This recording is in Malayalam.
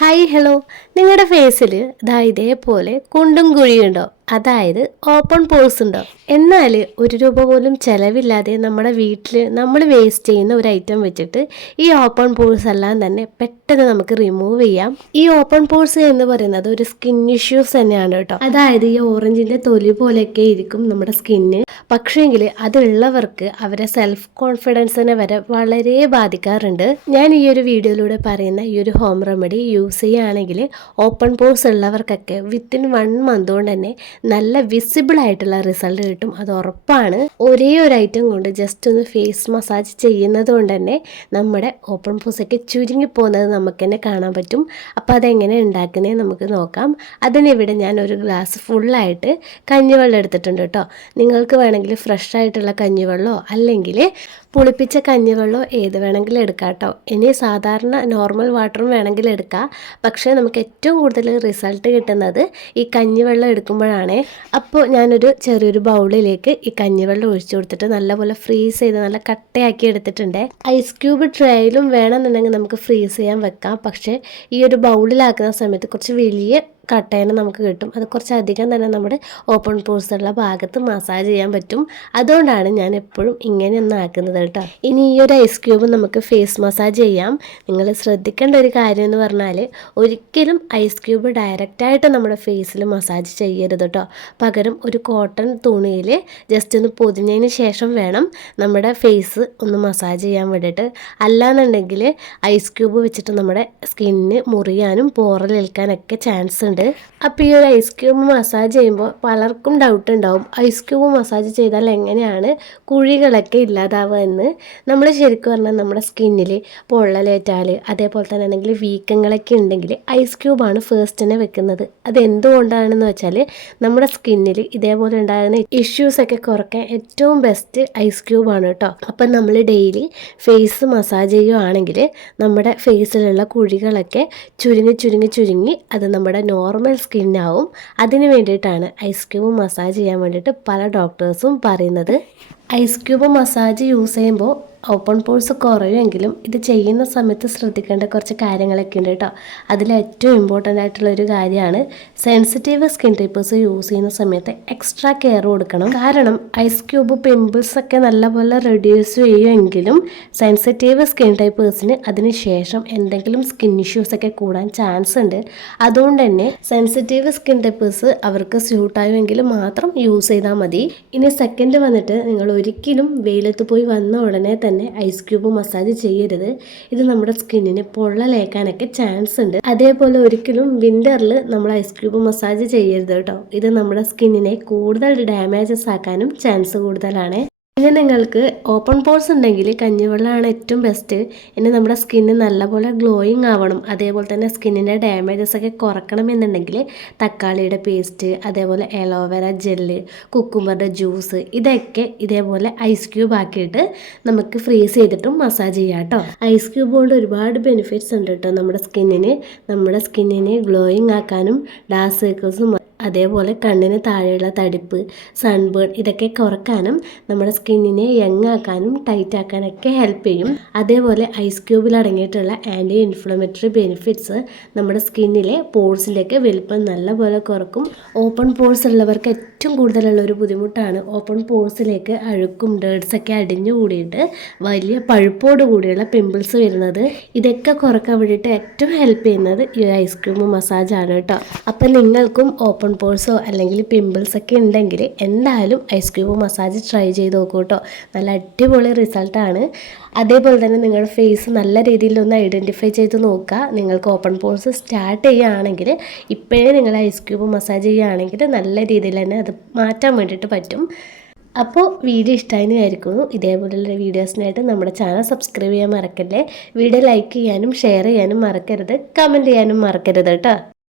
ഹായ് ഹലോ നിങ്ങളുടെ ഫേസിൽ ഇതാ ഇതേപോലെ കുണ്ടും കുഴിയുണ്ടോ അതായത് ഓപ്പൺ പോൾസ് ഉണ്ടോ? എന്നാൽ ഒരു രൂപ പോലും ചിലവില്ലാതെ നമ്മുടെ വീട്ടിൽ നമ്മൾ വേസ്റ്റ് ചെയ്യുന്ന ഒരു ഐറ്റം വെച്ചിട്ട് ഈ ഓപ്പൺ പോൾസ് എല്ലാം തന്നെ പെട്ടെന്ന് നമുക്ക് റിമൂവ് ചെയ്യാം. ഈ ഓപ്പൺ പോൾസ് എന്ന് പറയുന്നത് ഒരു സ്കിൻ ഇഷ്യൂസ് തന്നെയാണ് കേട്ടോ. അതായത് ഈ ഓറഞ്ചിന്റെ തൊലി പോലെയൊക്കെ ഇരിക്കും നമ്മുടെ സ്കിന്ന് പക്ഷേങ്കിൽ അതുള്ളവർക്ക് അവരെ സെൽഫ് കോൺഫിഡൻസിനെ വരെ വളരെ ബാധിക്കാറുണ്ട്. ഞാൻ ഈ ഒരു വീഡിയോയിലൂടെ പറയുന്ന ഈ ഒരു ഹോം റെമഡി യൂസ് ചെയ്യുകയാണെങ്കിൽ ഓപ്പൺ പോൾസ് ഉള്ളവർക്കൊക്കെ വിത്തിൻ വൺ മന്ത് കൊണ്ട് തന്നെ നല്ല വിസിബിൾ ആയിട്ടുള്ള റിസൾട്ട് കിട്ടും. അത് ഉറപ്പാണ്. ഒരേ ഒരു ഐറ്റം കൊണ്ട് ജസ്റ്റ് ഒന്ന് ഫേസ് മസാജ് ചെയ്യുന്നത് കൊണ്ട് തന്നെ നമ്മുടെ ഓപ്പൺ പോസൊക്കെ ചുരുങ്ങി പോകുന്നത് നമുക്ക് തന്നെ കാണാൻ പറ്റും. അപ്പോൾ അതെങ്ങനെ ഉണ്ടാക്കുന്നത് നമുക്ക് നോക്കാം. അതിനിവിടെ ഞാൻ ഒരു ഗ്ലാസ് ഫുള്ളായിട്ട് കഞ്ഞിവെള്ളം എടുത്തിട്ടുണ്ട് കേട്ടോ. നിങ്ങൾക്ക് വേണമെങ്കിൽ ഫ്രഷ് ആയിട്ടുള്ള കഞ്ഞിവെള്ളമോ അല്ലെങ്കിൽ പുളിപ്പിച്ച കഞ്ഞിവെള്ളമോ ഏത് വേണമെങ്കിലും എടുക്കാം കേട്ടോ ഇനി സാധാരണ നോർമൽ വാട്ടറും വേണമെങ്കിൽ എടുക്കാം. പക്ഷേ നമുക്ക് ഏറ്റവും കൂടുതൽ റിസൾട്ട് കിട്ടുന്നത് ഈ കഞ്ഞിവെള്ളം എടുക്കുമ്പോഴാണ്. അപ്പോൾ ഞാനൊരു ചെറിയൊരു ബൗളിലേക്ക് ഈ കഞ്ഞിവെള്ളം ഒഴിച്ചു കൊടുത്തിട്ട് നല്ലപോലെ ഫ്രീസ് ചെയ്ത് നല്ല കട്ടയാക്കി എടുത്തിട്ടുണ്ട്. ഐസ് ക്യൂബ് ട്രേയിലും വേണമെന്നുണ്ടെങ്കിൽ നമുക്ക് ഫ്രീസ് ചെയ്യാൻ വെക്കാം. പക്ഷേ ഈ ഒരു ബൗളിലാക്കുന്ന സമയത്ത് കുറച്ച് വലിയ കട്ടേനെ നമുക്ക് കിട്ടും. അത് കുറച്ചധികം തന്നെ നമ്മുടെ ഓപ്പൺ പോഴ്സ് ഭാഗത്ത് മസാജ് ചെയ്യാൻ പറ്റും. അതുകൊണ്ടാണ് ഞാൻ എപ്പോഴും ഇങ്ങനെ ഒന്ന് ആക്കുന്നത് കേട്ടോ. ഇനി ഈ ഒരു ഐസ് ക്യൂബ് നമുക്ക് ഫേസ് മസാജ് ചെയ്യാം. നിങ്ങൾ ശ്രദ്ധിക്കേണ്ട ഒരു കാര്യം എന്ന് പറഞ്ഞാൽ ഒരിക്കലും ഐസ് ക്യൂബ് ഡയറക്റ്റായിട്ട് നമ്മുടെ ഫേസിൽ മസാജ് ചെയ്യരുത് കേട്ടോ. പകരം ഒരു കോട്ടൺ തുണിയിൽ ജസ്റ്റ് ഒന്ന് പൊതിഞ്ഞതിന് ശേഷം വേണം നമ്മുടെ ഫേസ് ഒന്ന് മസാജ് ചെയ്യാൻ വേണ്ടിയിട്ട്. അല്ലാന്നുണ്ടെങ്കിൽ ഐസ് ക്യൂബ് വെച്ചിട്ട് നമ്മുടെ സ്കിന്നിന് മുറിയാനും പോറലേൽക്കാനൊക്കെ ചാൻസ് ഉണ്ട്. അപ്പോൾ ഈ ഒരു ഐസ് ക്യൂബ് മസാജ് ചെയ്യുമ്പോൾ പലർക്കും ഡൗട്ട് ഉണ്ടാവും. ഐസ് ക്യൂബ് മസാജ് ചെയ്താൽ എങ്ങനെയാണ് കുഴികളൊക്കെ ഇല്ലാതാവുക എന്ന്. നമ്മൾ ശരിക്കും പറഞ്ഞാൽ നമ്മുടെ സ്കിന്നിൽ പൊള്ളലേറ്റാൽ അതേപോലെ തന്നെ എന്തെങ്കിലും വീക്കങ്ങളൊക്കെ ഉണ്ടെങ്കിൽ ഐസ് ക്യൂബാണ് ഫസ്റ്റ് തന്നെ വെക്കുന്നത്. അത് എന്തുകൊണ്ടാണെന്ന് വെച്ചാൽ നമ്മുടെ സ്കിന്നിൽ ഇതേപോലെ ഉണ്ടാകുന്ന ഇഷ്യൂസൊക്കെ കുറയ്ക്കാൻ ഏറ്റവും ബെസ്റ്റ് ഐസ് ക്യൂബാണ് കേട്ടോ. അപ്പം നമ്മൾ ഡെയിലി ഫേസ് മസാജ് ചെയ്യുകയാണെങ്കിൽ നമ്മുടെ ഫേസിലുള്ള കുഴികളൊക്കെ ചുരുങ്ങി ചുരുങ്ങി ചുരുങ്ങി അത് നമ്മുടെ നോർമൽ സ്കിന്നാവും അതിന് വേണ്ടിയിട്ടാണ് ഐസ് ക്യൂബ് മസാജ് ചെയ്യാൻ വേണ്ടിയിട്ട് പല ഡോക്ടേഴ്സും പറയുന്നത്. ഐസ് ക്യൂബ് മസാജ് യൂസ് ചെയ്യുമ്പോൾ ഓപ്പൺ പോഴ്സ് കുറയുമെങ്കിലും ഇത് ചെയ്യുന്ന സമയത്ത് ശ്രദ്ധിക്കേണ്ട കുറച്ച് കാര്യങ്ങളൊക്കെ ഉണ്ട് കേട്ടോ. അതിൽ ഏറ്റവും ഇമ്പോർട്ടന്റ് ആയിട്ടുള്ള ഒരു കാര്യമാണ് സെൻസിറ്റീവ് സ്കിൻ ടൈപ്പേഴ്സ് യൂസ് ചെയ്യുന്ന സമയത്ത് എക്സ്ട്രാ കെയർ കൊടുക്കണം. കാരണം ഐസ് ക്യൂബ് പിമ്പിൾസ് ഒക്കെ നല്ലപോലെ റെഡ്യൂസ് ചെയ്യുമെങ്കിലും സെൻസിറ്റീവ് സ്കിൻ ടൈപ്പേഴ്സിന് അതിനുശേഷം എന്തെങ്കിലും സ്കിൻ ഇഷ്യൂസ് ഒക്കെ കൂടാൻ ചാൻസ് ഉണ്ട്. അതുകൊണ്ട് തന്നെ സെൻസിറ്റീവ് സ്കിൻ ടൈപ്പേഴ്സ് അവർക്ക് സ്യൂട്ടായുമെങ്കിൽ മാത്രം യൂസ് ചെയ്താൽ മതി. ഇനി സെക്കൻഡ് വന്നിട്ട് നിങ്ങൾ ഒരിക്കലും വെയിലത്ത് പോയി വന്ന ഉടനെ തന്നെ ഐസ് ക്യൂബ് മസാജ് ചെയ്യരുത്. ഇത് നമ്മുടെ സ്കിന്നിന് പൊള്ളലേക്കാനൊക്കെ ചാൻസ് ഉണ്ട്. അതേപോലെ ഒരിക്കലും വിന്ററിൽ നമ്മൾ ഐസ് ക്യൂബ് മസാജ് ചെയ്യരുത് കേട്ടോ. ഇത് നമ്മുടെ സ്കിന്നിനെ കൂടുതൽ ഡാമേജസ് ആക്കാനും ചാൻസ് കൂടുതലാണ്. ഇനി നിങ്ങൾക്ക് ഓപ്പൺ പോർസ് ഉണ്ടെങ്കിൽ കഞ്ഞിവെള്ളമാണ് ഏറ്റവും ബെസ്റ്റ് ഇനി നമ്മുടെ സ്കിന്ന് നല്ലപോലെ ഗ്ലോയിങ് ആവണം. അതേപോലെ തന്നെ സ്കിന്നിന്റെ ഡാമേജസ് ഒക്കെ കുറക്കണം എന്നുണ്ടെങ്കിൽ തക്കാളിയുടെ പേസ്റ്റ് അതേപോലെ അലോവേര ജെല്ല് കുക്കുമ്പറിന്റെ ജ്യൂസ് ഇതൊക്കെ ഇതേപോലെ ഐസ് ക്യൂബ് ആക്കിയിട്ട് നമുക്ക് ഫ്രീസ് ചെയ്തിട്ടും മസാജ് ചെയ്യാം കേട്ടോ. ഐസ് ക്യൂബ് കൊണ്ട് ഒരുപാട് ബെനിഫിറ്റ്സ് ഉണ്ട് കേട്ടോ നമ്മുടെ സ്കിന്നിന് നമ്മുടെ സ്കിന്നിനെ ഗ്ലോയിങ് ആക്കാനും ഡാർക്ക് സർക്കിൾസും അതേപോലെ കണ്ണിന് താഴെയുള്ള തടിപ്പ് സൺബേൺ ഇതൊക്കെ കുറക്കാനും നമ്മുടെ സ്കിന്നിനെ യങ് ആക്കാനും ടൈറ്റ് ആക്കാനൊക്കെ ഹെൽപ്പ് ചെയ്യും. അതേപോലെ ഐസ് ക്യൂബിൽ അടങ്ങിയിട്ടുള്ള ആന്റി ഇൻഫ്ലമേറ്ററി ബെനിഫിറ്റ്സ് നമ്മുടെ സ്കിന്നിലെ പോഴ്സിന്റെയൊക്കെ വലിപ്പം നല്ലപോലെ കുറക്കും. ഓപ്പൺ പോഴ്സ് ഉള്ളവർക്ക് ഏറ്റവും കൂടുതലുള്ള ഒരു ബുദ്ധിമുട്ടാണ് ഓപ്പൺ പോഴ്സിലേക്ക് അഴുക്കും ഡേർട്സൊക്കെ അടിഞ്ഞു കൂടിയിട്ട് വലിയ പഴുപ്പോട് കൂടിയുള്ള പിമ്പിൾസ് വരുന്നത്. ഇതൊക്കെ കുറയ്ക്കാൻ വേണ്ടിയിട്ട് ഏറ്റവും ഹെൽപ്പ് ചെയ്യുന്നത് ഈ ഐസ് ക്യൂബ് മസാജാണ് കേട്ടോ. അപ്പം നിങ്ങൾക്കും ഓപ്പൺ പോഴ്സോ അല്ലെങ്കിൽ പിമ്പിൾസ് ഒക്കെ ഉണ്ടെങ്കിൽ എന്തായാലും ഐസ് ക്യൂബ് മസാജ് ട്രൈ ചെയ്ത് നോക്കൂ കേട്ടോ. നല്ല അടിപൊളി റിസൾട്ടാണ് അതേപോലെ തന്നെ നിങ്ങളുടെ ഫേസ് നല്ല രീതിയിൽ ഒന്ന് ഐഡന്റിഫൈ ചെയ്ത് നോക്കുക. നിങ്ങൾക്ക് ഓപ്പൺ പോൾസ് സ്റ്റാർട്ട് ചെയ്യുകയാണെങ്കിൽ ഇപ്പോഴേ നിങ്ങൾ ഐസ് ക്യൂബ് മസാജ് ചെയ്യുകയാണെങ്കിൽ നല്ല രീതിയിൽ തന്നെ അത് മാറ്റാൻ വേണ്ടിയിട്ട് പറ്റും. അപ്പോൾ വീഡിയോ ഇഷ്ടമായെന്ന് വിചാരിക്കുന്നു. ഇതേപോലെയുള്ള വീഡിയോസിനായിട്ട് നമ്മുടെ ചാനൽ സബ്സ്ക്രൈബ് ചെയ്യാൻ മറക്കല്ലേ. വീഡിയോ ലൈക്ക് ചെയ്യാനും ഷെയർ ചെയ്യാനും മറക്കരുത്. കമന്റ് ചെയ്യാനും മറക്കരുത് കേട്ടോ.